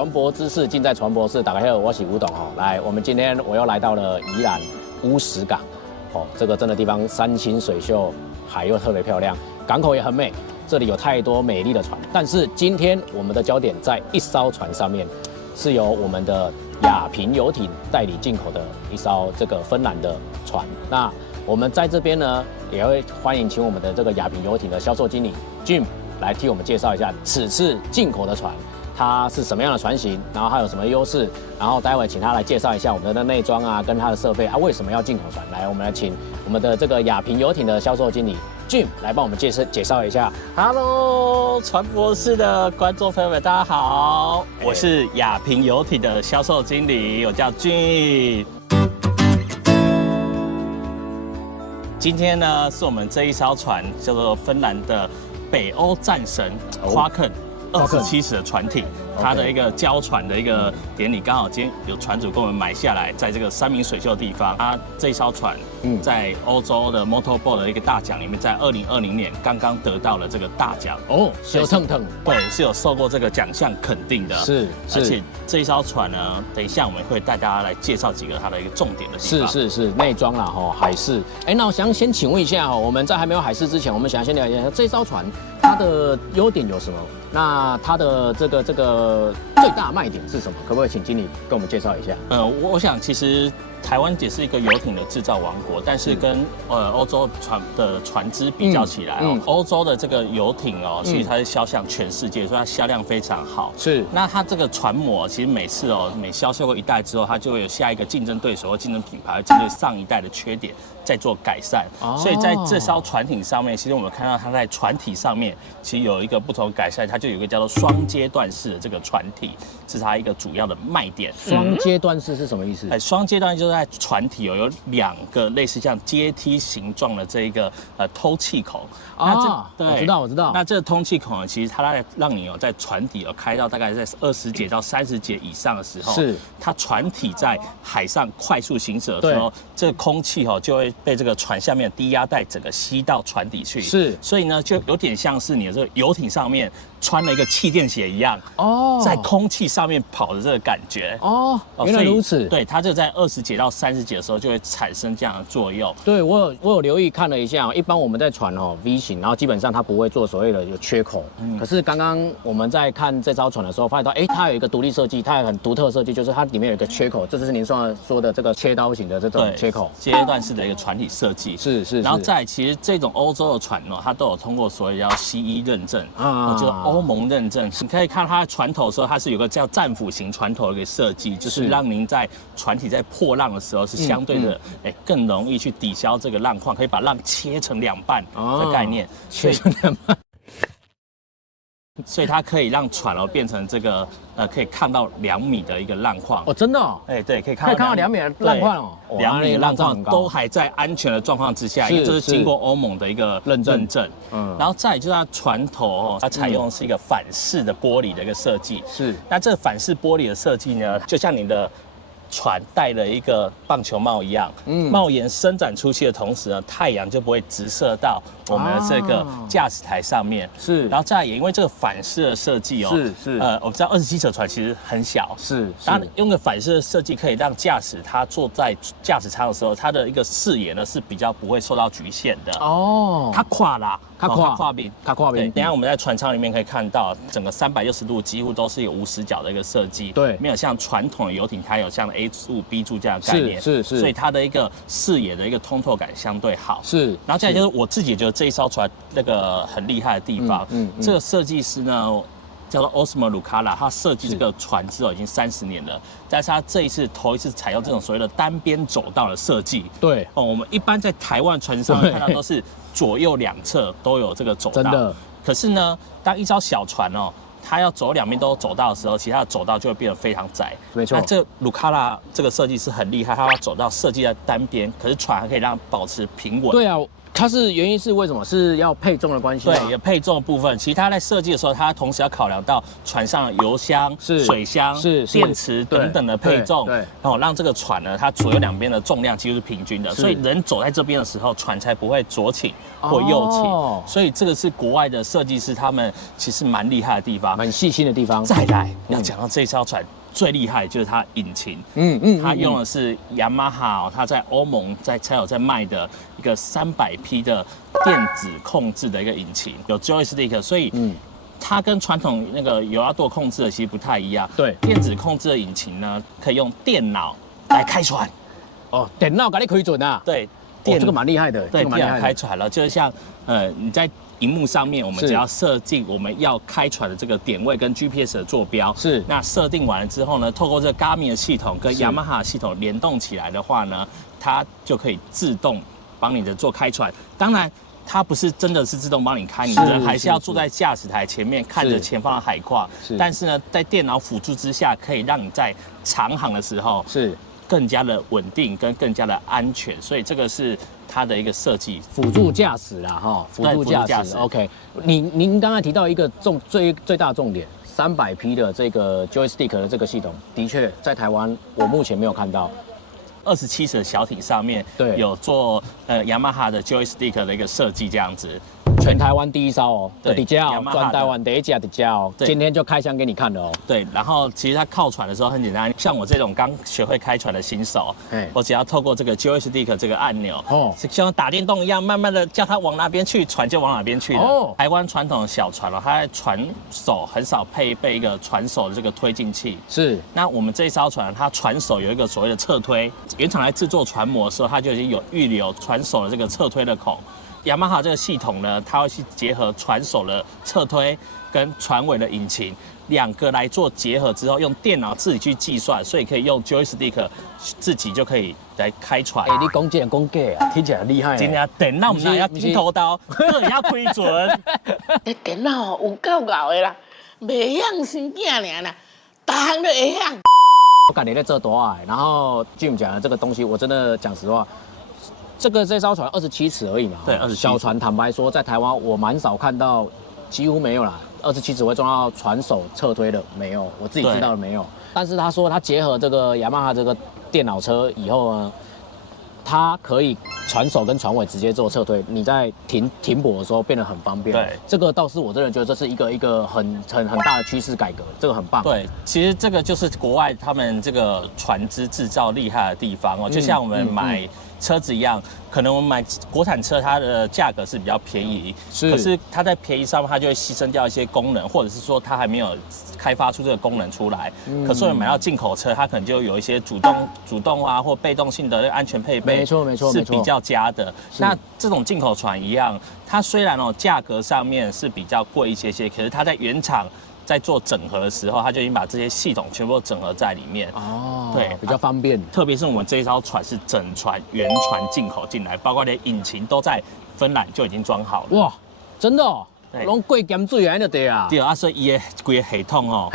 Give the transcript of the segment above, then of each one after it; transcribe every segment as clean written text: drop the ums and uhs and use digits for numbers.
船舶知识尽在船舶室。打开后，我是吴董哦。来，我们今天我又来到了宜兰乌石港哦，这个真的地方山清水秀，海又特别漂亮，港口也很美。这里有太多美丽的船，但是今天我们的焦点在一艘船上面，是由我们的亚平游艇代理进口的一艘这个芬兰的船。那我们在这边呢，也会欢迎请我们的这个亚平游艇的销售经理 Jim 来替我们介绍一下此次进口的船，它是什么样的船型，然后它有什么优势，然后待会请他来介绍一下我们的内装啊，跟它的设备啊，为什么要进口船？来，我们来请我们的这个亚平游艇的销售经理 Jim 来帮我们介绍一下。Hello， 船舶室的观众朋友们，大家好，我是亚平游艇的销售经理，我叫 Jim。今天呢，是我们这一艘船叫做芬兰的北欧战神 Kraken 27尺的船艇，它的一个交船的一个典礼，刚好今天有船主跟我们买下来，在这个山明水秀的地方，它这艘船在欧洲的 Motorboat 的一个大奖里面，在2020年刚刚得到了这个大奖哦，有蹭蹭，对，是有受过这个奖项肯定的，是，而且这一艘船呢，等一下我们会带大家来介绍几个它的一个重点的地方，是内装啦哈，海事。哎，那我想先请问一下哈，我们在还没有海事之前，我们想先了解一下这艘船它的优点有什么？那它的这个最大卖点是什么？可不可以请经理跟我们介绍一下？我想其实台湾也是一个游艇的制造王国，但是跟欧洲船只比较起来欧洲的这个游艇哦，其实它是销向全世界，所以它销量非常好。是，那它这个船模其实每次每销售过一代之后，它就会有下一个竞争对手或竞争品牌针对上一代的缺点再做改善。所以在这艘船艇上面，其实我们看到它在船体上面其实有一个不同的改善，它就有一个叫做双阶段式的这个船体，是它一个主要的卖点。双阶段式是什么意思？双阶段就是在船体有2个类似像阶梯形状的这一个透气孔。对，我知道。那这个通气孔呢，其实它在让你在船底开到大概在20节到30节以上的时候，是它船体在海上快速行驶的时候，这个空气就会被这个船下面的低压带整个吸到船底去。是，所以呢，就有点像是你的这个游艇上面穿了一个气垫鞋一样在空气上面跑的这个感觉。原来如此。对，它就在20节到30节的时候就会产生这样的作用。对，我有留意看了一下，一般我们在船V 型，然后基本上它不会做所谓的有缺口。可是刚刚我们在看这艘船的时候，发现到它有一个独立设计，它有很独特的设计，就是它里面有一个缺口，这就是您说的这个切刀型的这种缺口，阶段式的一个船体设计。是。然后再其实这种欧洲的船它都有通过所谓叫 CE 认证就是欧盟认证。你可以看它船头的时候，它是有个叫战斧型船头的一个设计，就是让您在船体在破浪的时候是相对的更容易去抵消这个浪况，可以把浪切成2半的概念，切成2半。所以它可以让船变成这个可以看到2米的一个浪况真的对，可以看到2米的浪况2米的浪况都还在安全的状况之下，因为这是经过欧盟的一个认证。然后再就是它船头它采用的是一个反式的玻璃的一个设计。是，那这个反式玻璃的设计呢，就像你的船戴了一个棒球帽一样，帽檐伸展出去的同时呢，太阳就不会直射到我们的这个驾驶台上面。是，然后再也因为这个反式的设计是我们知道27尺船其实很小，是，当然用个反式的设计可以让驾驶他坐在驾驶舱的时候，他的一个视野呢是比较不会受到局限的。它跨啦。它跨边。对，等一下我们在船舱里面可以看到，整个360度几乎都是有无死角的一个设计。对，没有像传统的游艇，它有像 A 柱、B 柱这样的概念。是。所以它的一个视野的一个通透感相对好。是。然后再来就是我自己觉得这一艘船那个很厉害的地方，这个设计师呢叫做 Osmo Lucala， 他设计这个船只已经30年了，但是他这一次头一次采用这种所谓的单边走道的设计。对我们一般在台湾船上看到都是左右2侧都有这个走道，真的。可是呢，当一艘小船它要走2边都走道的时候，其他的走道就会变得非常窄。没错。那这鲁卡拉这个设计师很厉害，他要走道设计在单边，可是船还可以让它保持平稳。对啊，它是原因是为什么？是要配重的关系吗？对，有配重的部分。其实它在设计的时候，它同时要考量到船上的油箱、水箱、电池等等的配重，然后让这个船呢，它左右两边的重量几乎是平均的，所以人走在这边的时候，船才不会左倾或右倾。所以这个是国外的设计师他们其实蛮厉害的地方，蛮细心的地方。再来，要讲到这艘船。最厉害就是它引擎，它用的是雅马哈，它在欧盟才有在卖的一个300匹的电子控制的一个引擎，有 joystick， 所以它跟传统那个油压舵控制的其实不太一样。对，电子控制的引擎呢，可以用电脑来开船。哦，电脑给你开准啊？对，这个蛮厉害的，对，电脑开船了，就是像你在荧幕上面，我们只要设定我们要开船的这个点位跟 GPS 的坐标，是那设定完了之后呢，透过这个 Garmin 的系统跟 Yamaha 系统联动起来的话呢，它就可以自动帮你的做开船。当然，它不是真的是自动帮你开，你人还是要坐在驾驶台前面看着前方的海况。但是呢，在电脑辅助之下，可以让你在长航的时候更加的稳定跟更加的安全，所以这个是它的一个设计，辅助驾驶啦，哈，辅助驾驶。OK， 您刚才提到一个最大重点，300匹的这个 joystick 的这个系统，的确在台湾我目前没有看到。27尺的小艇上面有做Yamaha 的 joystick 的一个设计，这样子。全台湾第一艘哦，底下哦，全台湾第一架底下哦，今天就开箱给你看了哦。对，然后其实它靠船的时候很简单，像我这种刚学会开船的新手，我只要透过这个 joystick 这个按钮，是像打电动一样，慢慢的叫它往哪边去，船就往哪边去了。台湾传统的小船哦，它在船手很少配备一个船手的这个推进器。是。那我们这一艘船，它船手有一个所谓的侧推，原厂来制作船模的时候，它就已经有预留船手的这个侧推的孔。雅马哈这个系统呢，它会去结合船手的侧推跟船尾的引擎两个来做结合之后，用电脑自己去计算，所以可以用 joystick 自己就可以来开船。你讲这讲假啊，听起来厉害。今天电脑唔是要金头刀，都要开准。你电脑有够牛的啦，袂晓生囝尔啦，逐项都会晓。我感觉在做多啊，然后 Jim 讲的这个东西，我真的讲实话。这艘船27尺而已嘛，对，小船。坦白说，在台湾我蛮少看到，几乎没有啦。27尺会装到船手侧推的没有，我自己知道的没有。但是他说他结合这个雅马哈这个电脑车以后呢，它可以船手跟船尾直接做侧推，你在停泊的时候变得很方便。对，这个倒是我真的觉得这是一个很大的趋势改革，这个很棒。对，其实这个就是国外他们这个船只制造厉害的地方哦，就像我们买车子一样，可能我们买国产车，它的价格是比较便宜，可是它在便宜上面，它就会牺牲掉一些功能，或者是说它还没有开发出这个功能出来。可是我们买到进口车，它可能就有一些主动啊或被动性的安全配备，没错是比较佳的。那这种进口船一样，它虽然价格上面是比较贵一些，可是它在原厂在做整合的时候，它就已经把这些系统全部都整合在里面。对，比较方便。特别是我们这一艘船是整船原船进口进来，包括连引擎都在芬兰就已经装好了。哇，真的哦，拢过咸水安就对啊。对啊，所以伊的规个系统哦，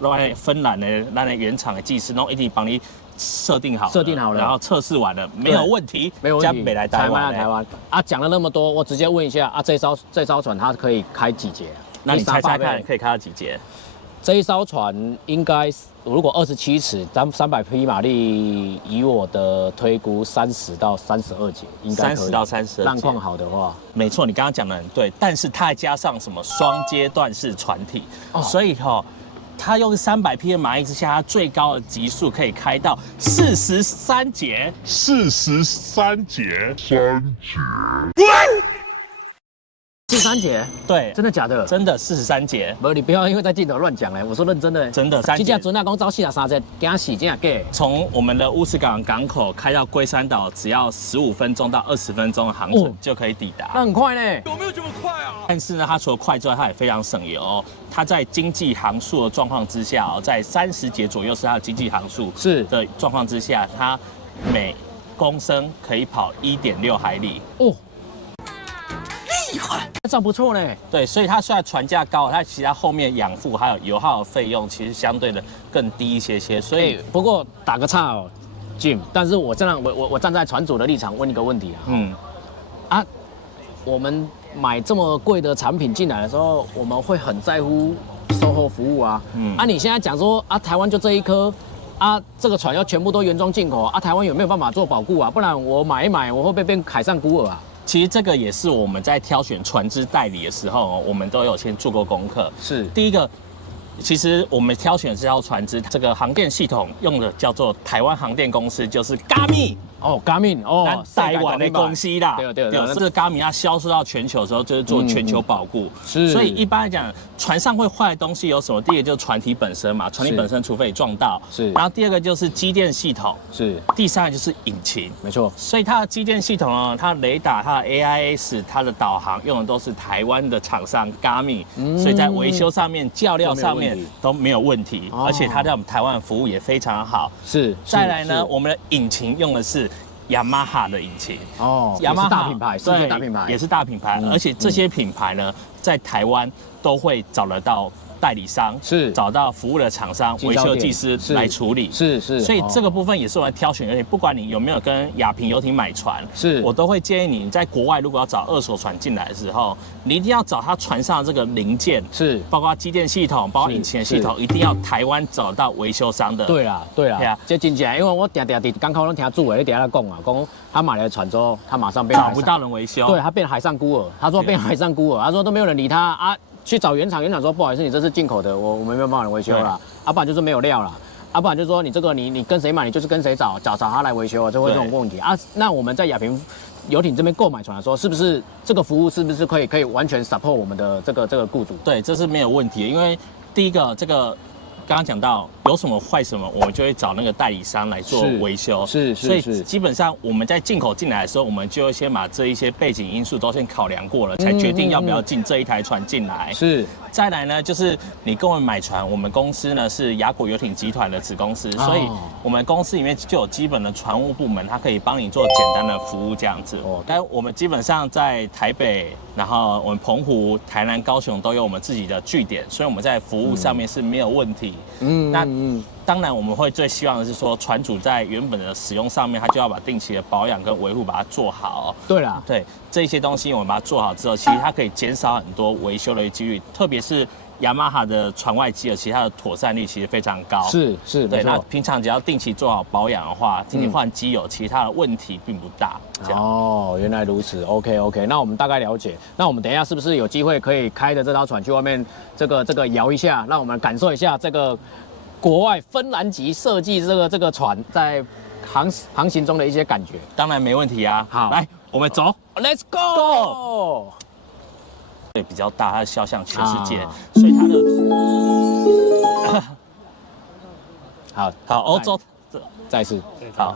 咱芬兰的咱的原厂的技师拢一定帮你设定好了，然后测试完了没有问题，没有问题。来台湾啊，讲了那么多，我直接问一下啊，这艘船它可以开几节？那你猜猜看，可以开到几节？这一艘船应该如果27尺，300匹马力，以我的推估30到32节，应该可以。30到32节，浪况好的话，没错，你刚刚讲的很对。但是它还加上什么双阶段式船体，所以它用300匹的马力之下，它最高的极速可以开到43节。43节。43节，对，真的假的？真的43节。不，你不要因为在镜头乱讲嘞。我说认真的，真的。这架船啊，讲早43节，惊死这样假。从我们的乌斯港港口开到龟山岛，只要15分钟到20分钟的航程就可以抵达。那很快呢？有没有这么快啊？但是呢，它除了快之外，它也非常省油哦。它在经济航速的状况之下在30节左右是它的经济航速的状况之下，它每公升可以跑1.6海里哦。厉害，这样不错呢。对，所以它虽然船价高，它其他后面养护还有油耗的费用其实相对的更低一些。所以不过打个岔哦 ，Jim，但是我站在船主的立场问一个问题啊。我们买这么贵的产品进来的时候，我们会很在乎售后服务啊。你现在讲说啊，台湾就这一颗。啊，这个船要全部都原装进口啊，台湾有没有办法做保固啊？不然我买一买，我会不会变海上孤儿啊？其实这个也是我们在挑选船只代理的时候，我们都有先做过功课。是，第一个，其实我们挑选这条船只，这个航电系统用的叫做台湾航电公司，就是 Garmin。Garmin 哦，台湾的公司啦，对，这个 Garmin 它销售到全球的时候，就是做全球保固。是，所以一般来讲，船上会坏的东西有什么？第一个就是船体本身嘛，船体本身除非你撞到。是。然后第二个就是机电系统。是。第三个就是引擎。没错。所以它的机电系统呢，它的雷达、它的 AIS、它的导航用的都是台湾的厂商 Garmin，所以在维修上面、教料上面都没有问题，而且它在我们台湾的服务也非常好。是。再来呢，我们的引擎用的是雅马哈的引擎雅马哈大品牌，世界大品牌，也是大品牌，而且这些品牌呢，在台湾都会找得到代理商，是找到服务的厂商、维修技师来处理，是，所以这个部分也是我们挑选，而且不管你有没有跟亚平游艇买船，我都会建议你在国外如果要找二手船进来的时候，你一定要找它船上的这个零件，包括机电系统、包括引擎的系统，一定要台湾找到维修商的。对啦，这真正，因为我常在港口拢听主委在讲啊，讲他买了船之后，他马上被找不到人维修，对他变海上孤儿，他说变海上孤儿，他说都没有人理他啊。去找原厂，原厂说不好意思，你这是进口的，我们没有办法维修啦。不然就是没有料啦。不然就是说你这个你跟谁买，你就是跟谁找他来维修啊，就会这种问题啊。那我们在亚平游艇这边购买船的时候，是不是这个服务是不是可以完全 support 我们的这个雇主？对，这是没有问题的，因为第一个这个。刚刚讲到有什么坏什么，我们就会找那个代理商来做维修。所以基本上我们在进口进来的时候，我们就会先把这一些背景因素都先考量过了，才决定要不要进这一台船进来。再来呢，就是你跟我们买船，我们公司呢是雅果游艇集团的子公司，所以我们公司里面就有基本的船务部门，它可以帮你做简单的服务这样子。但我们基本上在台北，然后我们澎湖、台南、高雄都有我们自己的据点，所以我们在服务上面是没有问题。当然我们会最希望的是说，船主在原本的使用上面，他就要把定期的保养跟维护把它做好。对这些东西我们把它做好之后，其实它可以减少很多维修的几率，特别是雅马哈的船外机油，其实它的妥善率其实非常高。对。那平常只要定期做好保养的话，定期换机油，其实它的问题并不大。原来如此。OK， 那我们大概了解。那我们等一下是不是有机会可以开着这艘船去外面这个摇一下，让我们感受一下这个国外芬兰籍设计这个船在航行中的一些感觉？当然没问题啊。好，来我们走 ，Let's go。对，比较大，它销向全世界，所以它的好欧洲再次好。